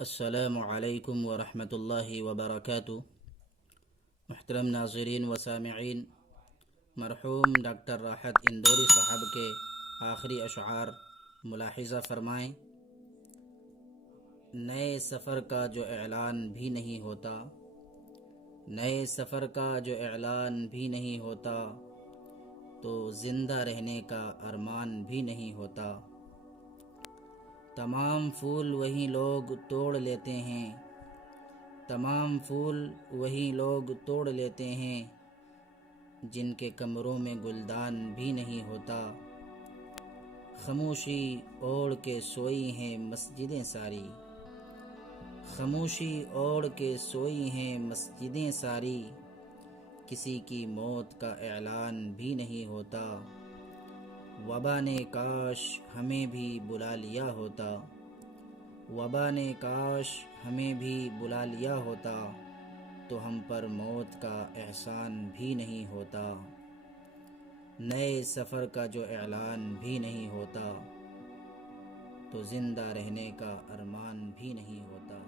السلام علیکم ورحمۃ اللہ وبرکاتہ۔ محترم ناظرین و سامعین، مرحوم ڈاکٹر راحت اندوری صاحب کے آخری اشعار ملاحظہ فرمائیں۔ نئے سفر کا جو اعلان بھی نہیں ہوتا، نئے سفر کا جو اعلان بھی نہیں ہوتا، تو زندہ رہنے کا ارمان بھی نہیں ہوتا۔ تمام پھول وہی لوگ توڑ لیتے ہیں، تمام پھول وہی لوگ توڑ لیتے ہیں، جن کے کمروں میں گلدان بھی نہیں ہوتا۔ خموشی اوڑھ کے سوئی ہیں مسجدیں ساری، خموشی اوڑھ کے سوئی ہیں مسجدیں ساری، کسی کی موت کا اعلان بھی نہیں ہوتا۔ وبا نے کاش ہمیں بھی بلا لیا ہوتا، وبا نے کاش ہمیں بھی بلا لیا ہوتا، تو ہم پر موت کا احسان بھی نہیں ہوتا۔ نئے سفر کا جو اعلان بھی نہیں ہوتا، تو زندہ رہنے کا ارمان بھی نہیں ہوتا۔